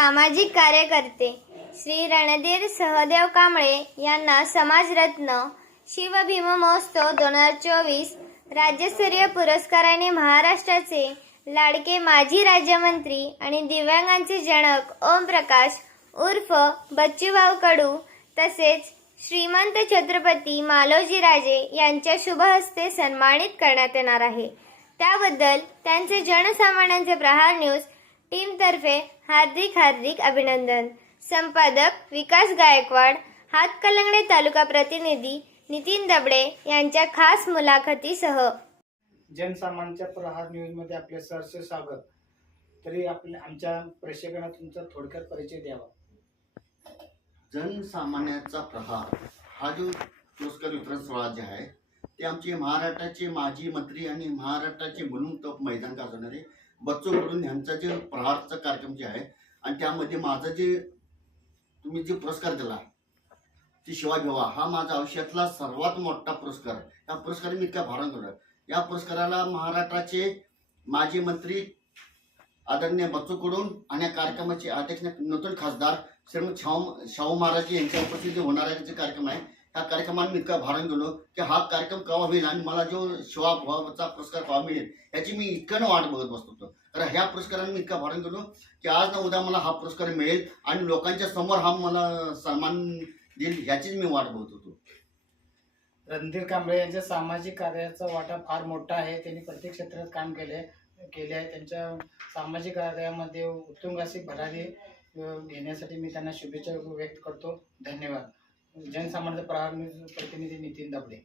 सामाजिक कार्यकर्ते श्री रणधीर सहदेव कांबळे यांना समाजरत्न शिवभीम महोत्सव दोन हजार चोवीस राज्यस्तरीय पुरस्काराने महाराष्ट्राचे लाडके माजी राज्यमंत्री आणि दिव्यांगांचे जनक ओम प्रकाश उर्फ बच्चूभाऊ कडू तसेच श्रीमंत छत्रपती मालोजी राजे यांच्या शुभहस्ते सन्मानित करण्यात येणार आहे. त्याबद्दल त्यांचे जनसामान्यांचे प्रहार न्यूज टीमतर्फे हार्दिक हार्दिक अभिनंदन. संपादक विकास गायकवाड हातकलंगडे तालुका प्रतिनिधी नितीन दबडे यांच्या खास मुलाखतीसह. जनसामान्यांच्या प्रहार न्यूजमध्ये आपले सहर्ष स्वागत. तरी आपल्या आमच्या प्रेक्षकांना तुमचा थोडक्यात परिचय द्यावा. जनसामान्याचा प्रहार. हा जो पुरस्कार वितरण सोहळा जे आहे ते आमचे महाराष्ट्राचे माजी मंत्री आणि महाराष्ट्राचे म्हणून तप मैदान गाजवणारे बच्चू कडून यांचा जे प्रहारचा कार्यक्रम जे आहे आणि त्यामध्ये माझं जे तुम्ही जे पुरस्कार दिला ती शिवा घेवा हा माझा आयुष्यातला सर्वात मोठा पुरस्कार. या पुरस्कार मी इतका भारण केलं या पुरस्काराला महाराष्ट्राचे माजी मंत्री आदरणीय बच्चू कडून आणि या कार्यक्रमाचे अध्यक्ष नूतन खासदार श्रीमंत शाहू शाहू महाराज यांच्या उपस्थितीत होणारा जे कार्यक्रम आहे. त्या कार्यक्रमाने मी इतका भारण गेलो की हा कार्यक्रम केव्हा होईल आणि मला जो शिवा भावाचा पुरस्कार केव्हा मिळेल याची मी इतकं वाट बघत बसतो तर ह्या पुरस्काराने मी इतका भारण गेलो की आज ना उद्या मला हा पुरस्कार मिळेल आणि लोकांच्या समोर हा मला सन्मान देईल ह्याचीच मी वाट बघत होतो. रणधीर कांबळे यांच्या सामाजिक कार्याचा वाटा फार मोठा आहे. त्यांनी प्रत्येक क्षेत्रात काम केले केले आहे. त्यांच्या सामाजिक कार्यामध्ये उत्तुंग अशी भरारी घेण्यासाठी मी त्यांना शुभेच्छा व्यक्त करतो. धन्यवाद. जनसामान्य प्रहार प्रतिनिधी नितीन दबडे